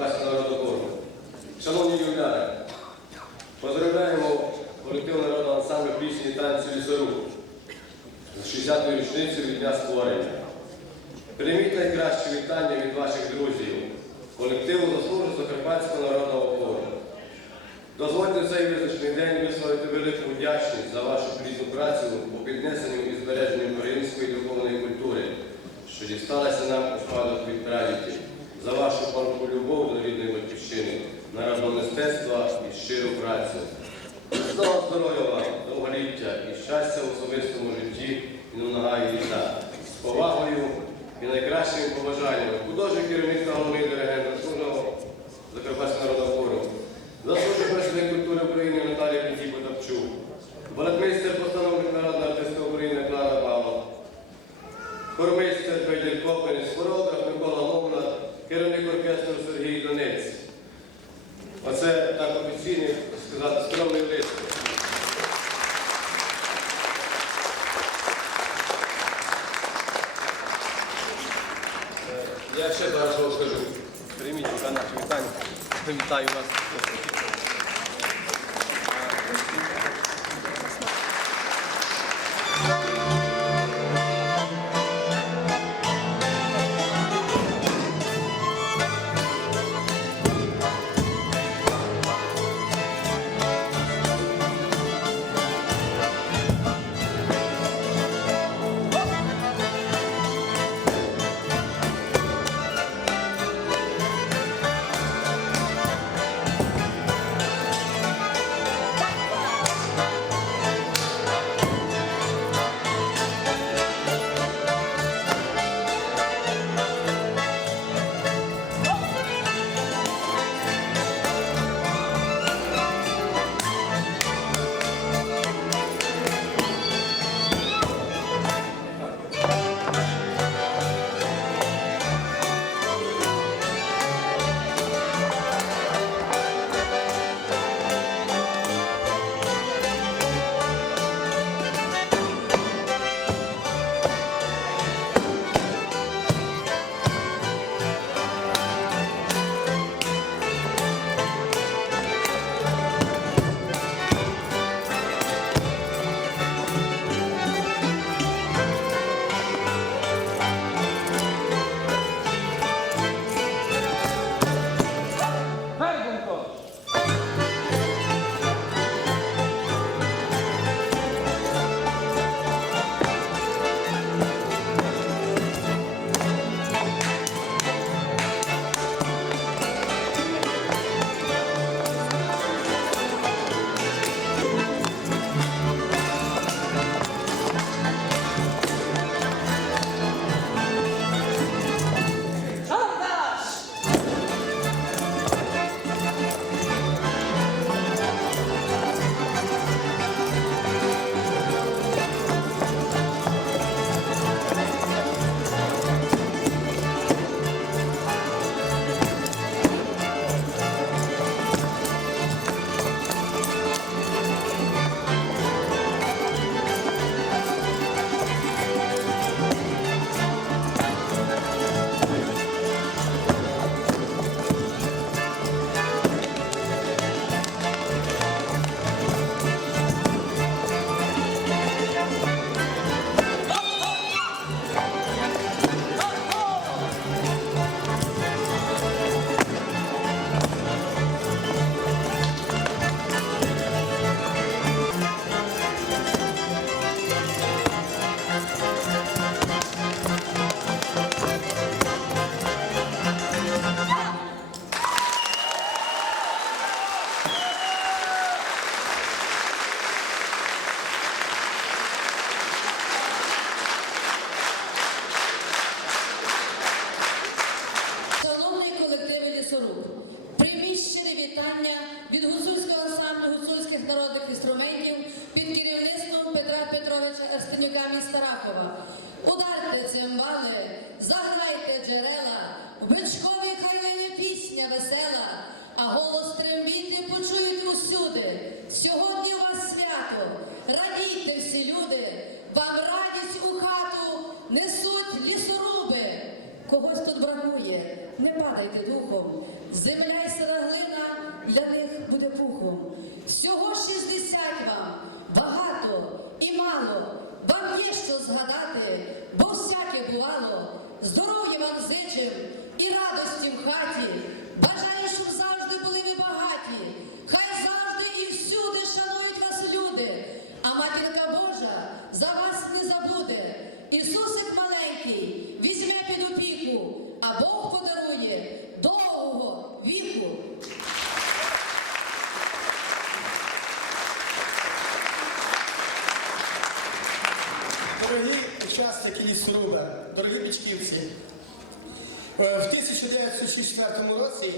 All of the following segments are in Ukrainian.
Народного хору. Шановні юляри, поздравляємо колектив народного ансамблю пісні і танцю лісору з 60-ю річницею від дня створення. Прийміть найкраще вітання від ваших друзів, колективу заслужу Закарпатського народного хору. Дозвольте в цей визначний день висловити велику вдячність за вашу плідну працю у піднесенню і збереженні української духовної культури, що дісталася нам у спадок від прадідів, за вашу панку любов до рідної батьківщини, народного мистецтва і щиру працю. Слава здоров'я вам, довголіття і щастя в особистому житті і на літа. З повагою і найкращими побажаннями. Художній керівник та головний падайте духом, земля і села глина для них буде пухом. Всього ще учасники лісоруба, дорогі бичківці, е, в 1964 році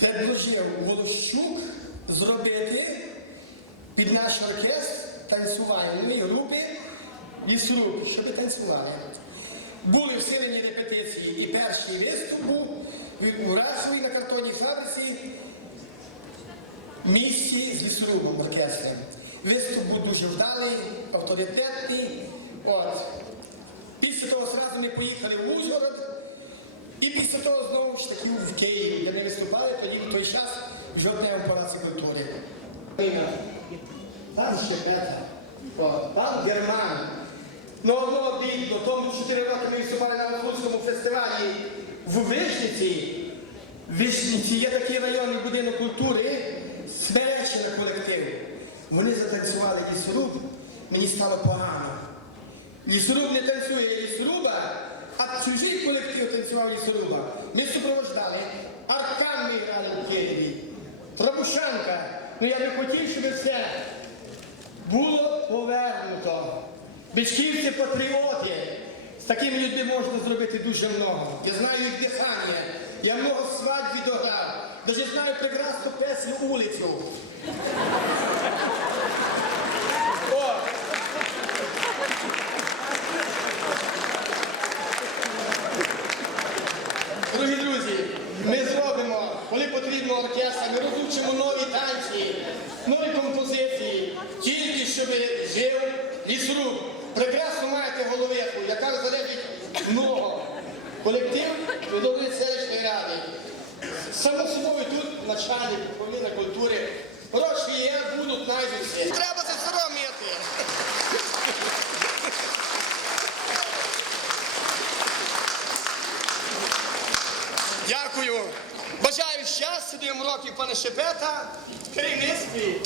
предложив Волощук зробити під наш оркестр танцювальної групи лісоруб, щоб танцювали. Були всилені репетиції, і перший виступ був від Урашової на картонній фабриці місці з лісорубом оркестром. Виступ був дуже вдалий, авторитетний. От. Після того зразу ми поїхали в Ужгород, і після того знову ж таки в Києві, де ми виступали тоді в той час в жовтневому палаці культури. Пан Щепета, пан Герман. Ну одно бідно, тому 4 роки ми виступали на Луцькому фестивалі в Вишниці. Вишниці є такий районний будинок культури, Смеречина колектив. Вони затанцювали лісоруб, мені стало погано. Лісоруб не танцює лісоруба, а чужий колектив танцював лісоруба. Ми супровождали, аркан ми Трабушанка. Ну я би хотів, щоб все було повернуто. Бичківці патріоти. З такими людьми можна зробити дуже много. Я знаю їх дихання, я много свадь відограв. Даже знаю прекрасну песню вулицю. О! Дорогі друзі, ми зробимо, коли потрібно оркестр, ми розучимо нові танці, нові композиції, тільки щоб жив лісоруб. Прекрасно маєте головиху, яка залежить много. Колектив Видової селищної ради. Само собою тут начальник управління культури. Гроші є, будуть знайдуться. Треба це соромити. Дякую. Бажаю щастя, даємо років, пане Шепета, керівництві.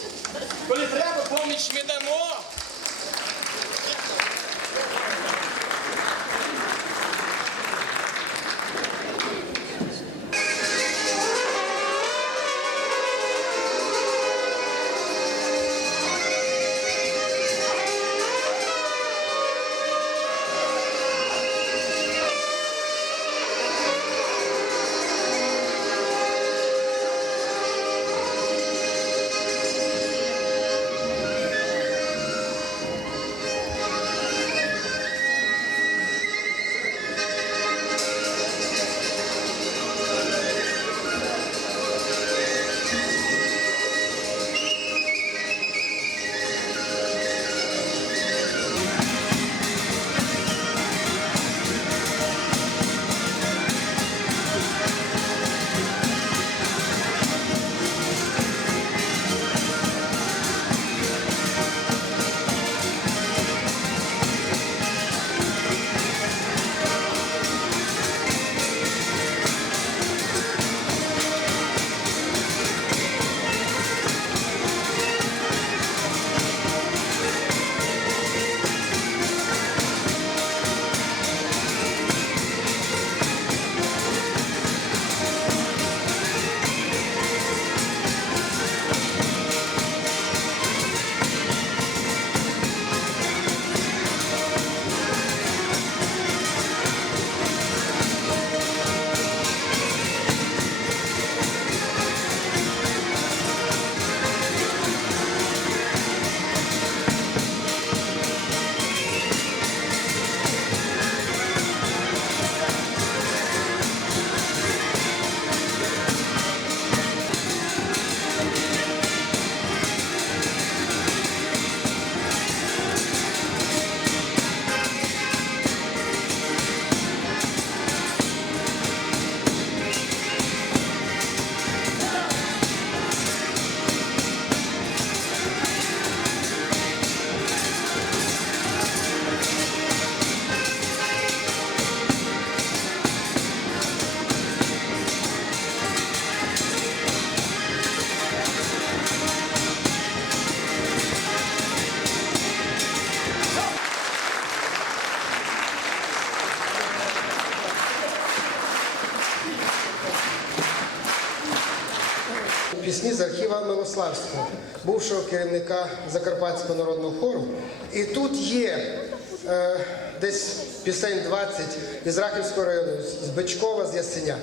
Коли треба, поміч ми дамо. Пісні з архіва Милославського, бувшого керівника Закарпатського народного хору. І тут є е, десь пісень 20 із Рахівського району, з Бичкова, з Ясеня.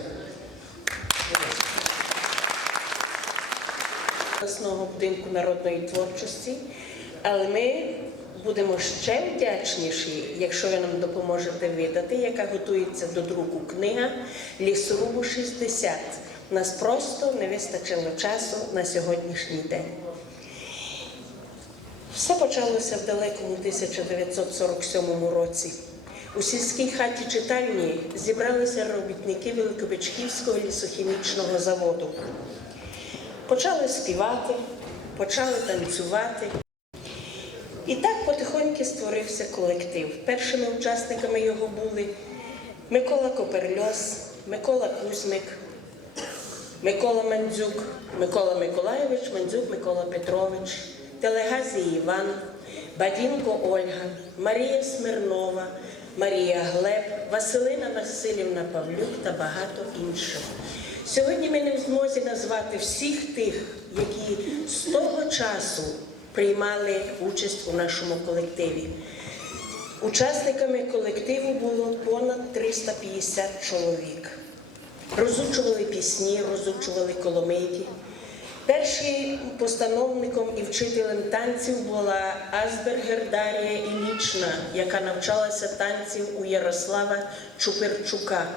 обласного будинку народної творчості, але ми будемо ще вдячніші, якщо ви нам допоможете видати, яка готується до друку книга Лісорубу 60. Нас просто не вистачило часу на сьогоднішній день. Все почалося в далекому 1947 році. У сільській хаті читальні зібралися робітники Великобичківського лісохімічного заводу. Почали співати, почали танцювати. І так потихоньки створився колектив. Першими учасниками його були Микола Коперльос, Микола Кузьмик, Микола Мандзюк, Микола Миколайович, Мандзюк Микола Петрович, Телегазій Іван, Бадінко Ольга, Марія Смирнова, Марія Глеб, Василина Васильівна Павлюк та багато інших. Сьогодні ми не в змозі назвати всіх тих, які з того часу приймали участь у нашому колективі. Учасниками колективу було понад 350 чоловік. Розучували пісні, розучували коломийки. Першим постановником і вчителем танців була Асбергер Дарія Ілічна, яка навчалася танців у Ярослава Чуперчука.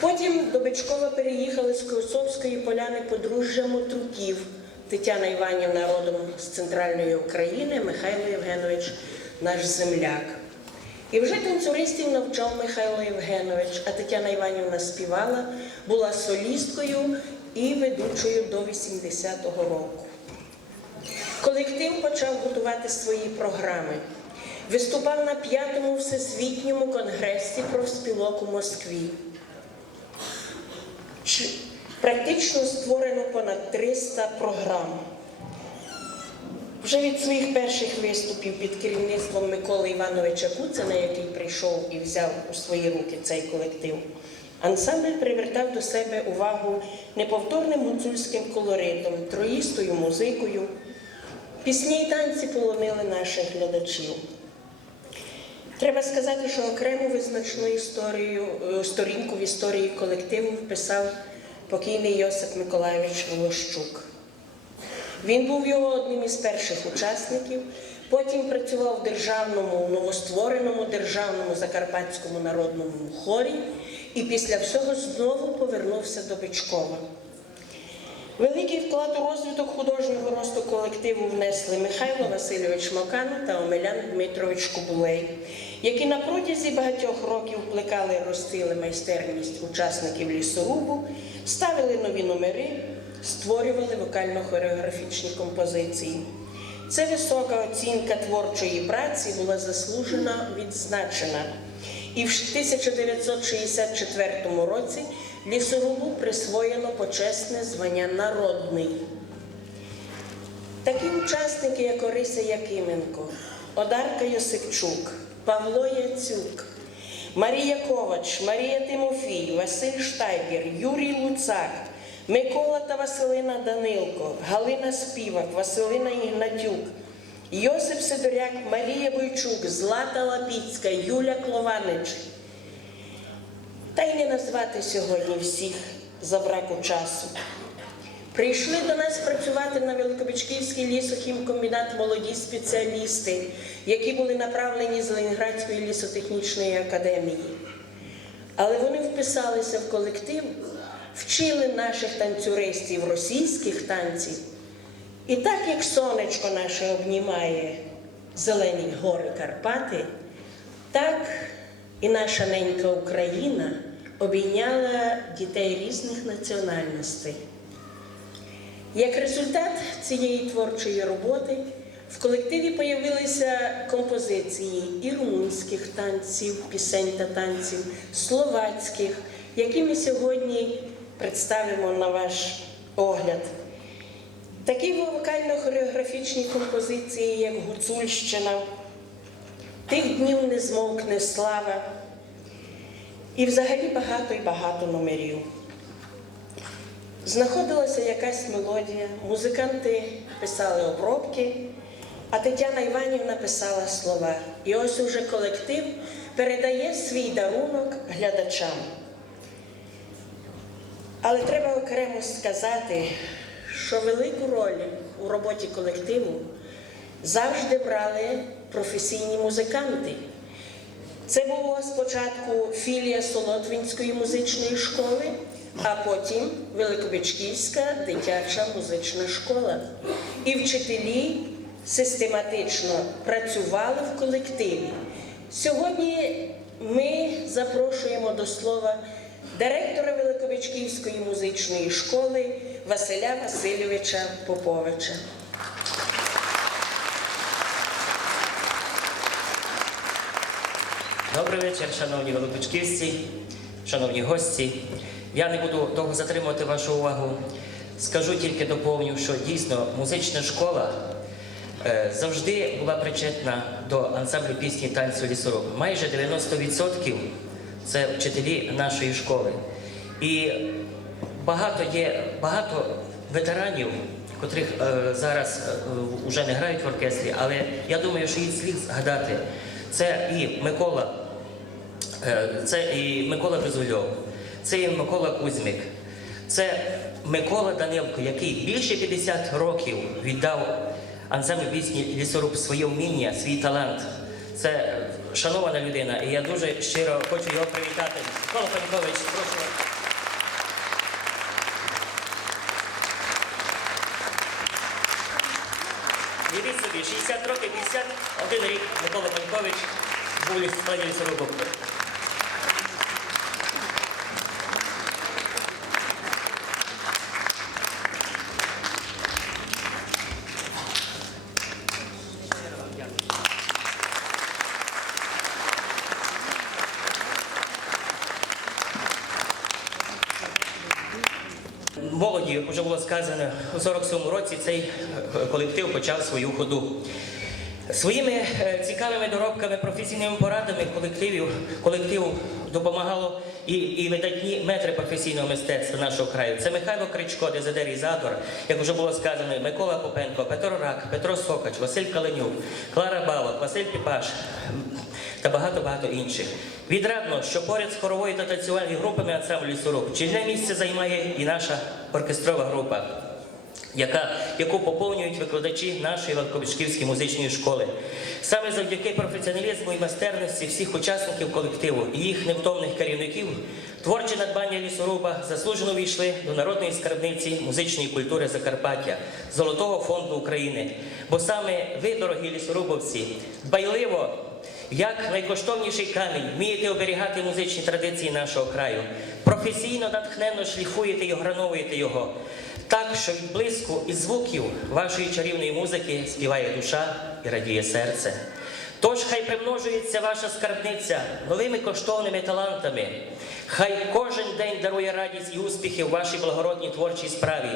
Потім до Бичкова переїхали з Косовської поляни подружжя Мотруків Тетяна Іванівна родом з центральної України, Михайло Євгенович, наш земляк. І вже танцюристів навчав Михайло Євгенович, а Тетяна Іванівна співала, була солісткою і ведучою до 80-го року. Колектив почав готувати свої програми. Виступав на п'ятому всесвітньому конгресі профспілок у Москві. Практично створено понад 300 програм. Вже від своїх перших виступів під керівництвом Миколи Івановича Куцина, який прийшов і взяв у свої руки цей колектив, ансамбль привертав до себе увагу неповторним гуцульським колоритом, троїстою музикою. Пісні й танці полонили наших глядачів. Треба сказати, що окрему визначну історію, е, сторінку в історії колективу вписав покійний Йосип Миколайович Волощук. Він був його одним із перших учасників, потім працював в державному, новоствореному державному Закарпатському народному хорі і після всього знову повернувся до Бичкова. Великий вклад у розвиток художнього росту колективу внесли Михайло Васильович Макан та Омелян Дмитрович Кубулей, які на протязі багатьох років плекали ростили майстерність учасників лісорубу, ставили нові номери, створювали вокально-хореографічні композиції. Це висока оцінка творчої праці була заслужено відзначена. І в 1964 році лісорубу присвоєно почесне звання народний. Такі учасники, як Орися Якименко, Одарка Йосипчук, Павло Яцюк, Марія Ковач, Марія Тимофій, Василь Штайгер, Юрій Луцак, Микола та Василина Данилко, Галина Співак, Василина Ігнатюк, Йосип Сидоряк, Марія Бойчук, Злата Лапіцька, Юля Клованич. Та й не назвати сьогодні всіх за браку часу. Прийшли до нас працювати на Великобичківський лісохімкомбінат молоді спеціалісти, які були направлені з Ленінградської лісотехнічної академії. Але вони вписалися в колектив, вчили наших танцюристів російських танців. І так як сонечко наше обнімає зелені гори Карпати, так і наша ненька Україна обійняла дітей різних національностей. Як результат цієї творчої роботи в колективі появилися композиції і румунських танців, пісень та танців, словацьких, які ми сьогодні представимо на ваш огляд. Такі вокально-хореографічні композиції, як Гуцульщина, тих днів не змовкне слава, і взагалі багато і багато номерів. знаходилася якась мелодія, музиканти писали обробки, а Тетяна Іванівна писала слова. І ось уже колектив передає свій дарунок глядачам. Але треба окремо сказати, що велику роль у роботі колективу завжди брали професійні музиканти. Це було спочатку філія Солотвінської музичної школи, а потім Великобичківська дитяча музична школа. І вчителі систематично працювали в колективі. Сьогодні ми запрошуємо до слова директора Великобичківської музичної школи Василя Васильовича Поповича. Добрий вечір, шановні великочківці, шановні гості. Я не буду довго затримувати вашу увагу. Скажу тільки доповню, що дійсно музична школа е, завжди була причетна до ансамблю пісні танцю лісоруб. Майже 90% це вчителі нашої школи. І багато є багато ветеранів, котрих е, зараз е, не грають в оркестрі, але я думаю, що їх слід згадати. Це і Микола, е, це і Микола Безульов, це і Микола Кузьмик, це Микола Данилко, який більше 50 років віддав ансамблю пісні лісоруб своє вміння, свій талант. Це шанована людина, і я дуже щиро хочу його привітати. Микола Панькович, прошу вас. Уявіть собі, 60 років, 51 рік Микола Панькович був в складі лісорубок. Молоді, як вже було сказано, у 47-му році цей е, колектив почав свою ходу. Своїми е, цікавими доробками, професійними порадами колективів, колективу допомагало і, і видатні метри професійного мистецтва нашого краю. Це Михайло Кричко, дезидерізатор, як вже було сказано, Микола Попенко, Петро Рак, Петро Сокач, Василь Каленюк, Клара Балок, Василь Піпаш та багато-багато інших. Відрадно, що поряд з хоровою та танцювальними групами ансамблю «Лісоруб» чільне місце займає і наша оркестрова група яка, яку поповнюють викладачі нашої Великобичківської музичної школи. Саме завдяки професіоналізму і майстерності всіх учасників колективу і їх невтомних керівників творчі надбання лісоруба заслужено війшли до народної скарбниці музичної культури Закарпаття, Золотого фонду України. Бо саме ви, дорогі лісорубовці, дбайливо як найкоштовніший камінь вмієте оберігати музичні традиції нашого краю, професійно натхненно шліфуєте і ограновуєте його, так, що від блиску і звуків вашої чарівної музики співає душа і радіє серце. Тож хай примножується ваша скарбниця новими коштовними талантами. Хай кожен день дарує радість і успіхи в вашій благородній творчій справі.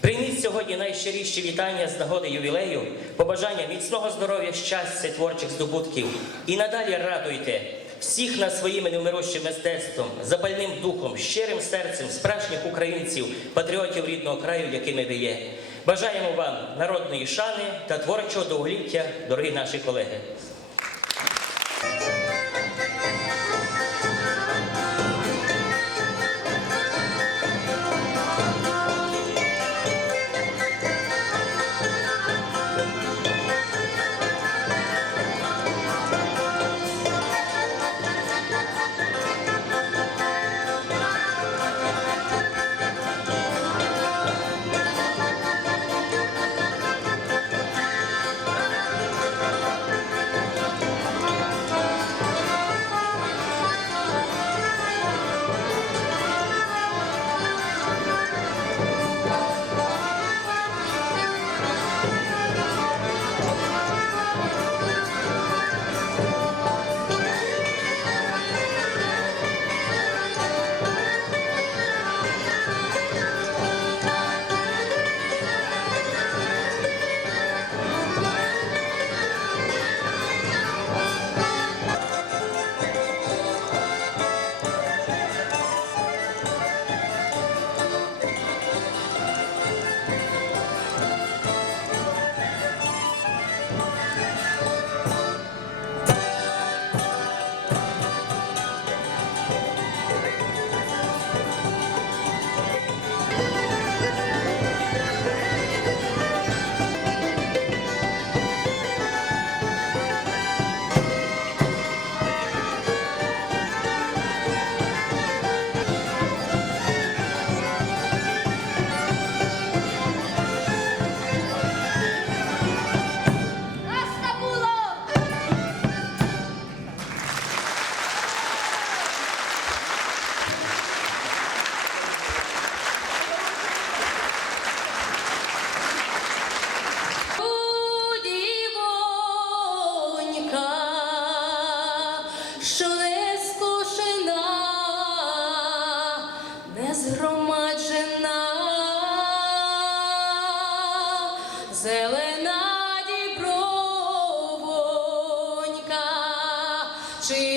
Прийміть сьогодні найщиріші вітання з нагоди ювілею, побажання міцного здоров'я, щастя, творчих здобутків. І надалі радуйте всіх нас своїм невмирущим мистецтвом, запальним духом, щирим серцем, справжніх українців, патріотів рідного краю, якими ви є. Бажаємо вам народної шани та творчого довголіття, дорогі наші колеги.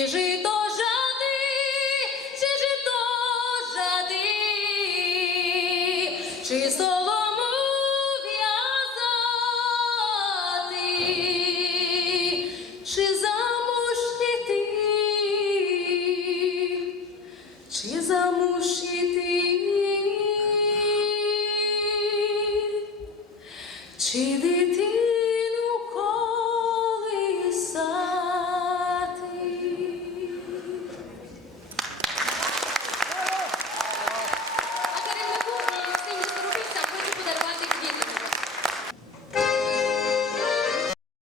Жито